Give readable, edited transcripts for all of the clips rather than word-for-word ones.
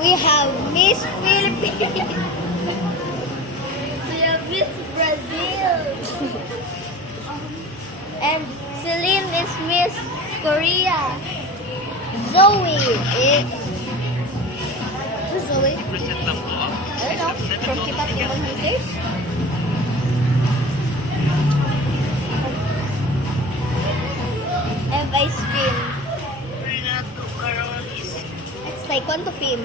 We have Miss Philippines. We have Miss Brazil. And Celine is Miss Korea. Zoe is... Who's Zoe? Present lang po ako. I don't know. From Kita Timon Music. And ice cream. It's taekwondo film.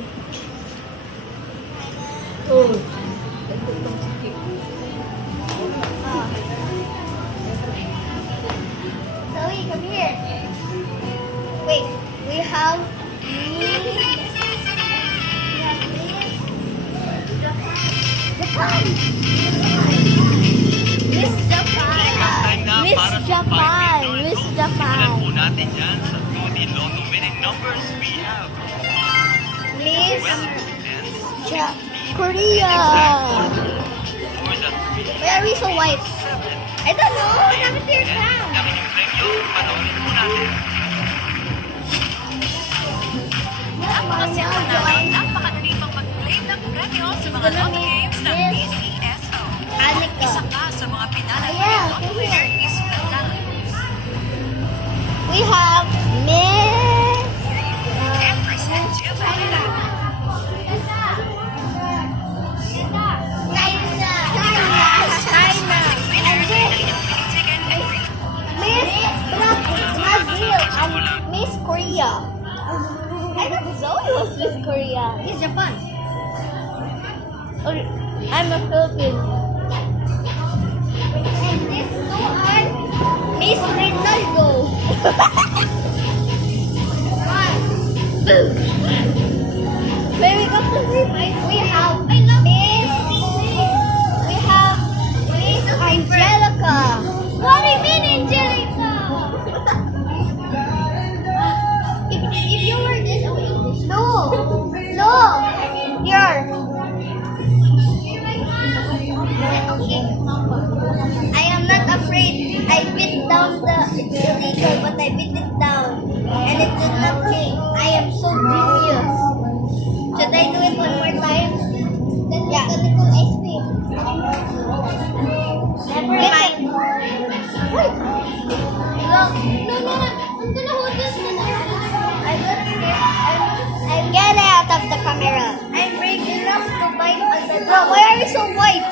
Oh. Zoe, come here. Wait, we have Japan. Miss Japan. Time na Miss para sa Japan. 5 Miss Simulan Japan. po natin yan sa 2D Lotto winning numbers we have. Miss 12 and Korea. for the Why are we so white? 7. I don't know. Never hear And sound. kami yung premyo, panoorin po natin. Napakasaya naman, napakadali pang mag-claim ng premyo sa mga Gonna Lotto be Games ng Miss PCSO. Anika. Isa ka sa mga pinalagay Ayan, ng Lotto winner is Bella. We have Miss And present to Bella. China. Winner ay ng inyong winning ticket and free. Miss Brazil and Miss Korea. I thought Zoe was Miss Korea. Miss Japan. Or I'm a Philippine. And this two are Miss Ronaldo. When we come to we have Miss Angelica. What do you mean, Angelica? If you were this, no, here. I am not afraid. I beat down the illegal, but I beat it down, and it did not change. I am so genius. Should I do it one more time? Then yeah. We're gonna put ice cream. Never mind. Wait. Look. No. I'm gonna hold this. I'm get it out of the camera. I'm brave enough to bite on the dog. Why are you so white?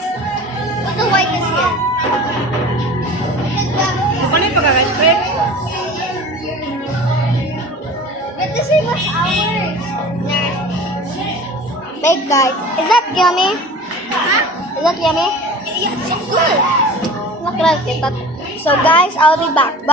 What's the whiteness here? Ano yung pagkaka-expect? But this was ours. Big guys. Is that yummy? Is that yummy? Yeah, it's so good. Look at that. So guys, I'll be back.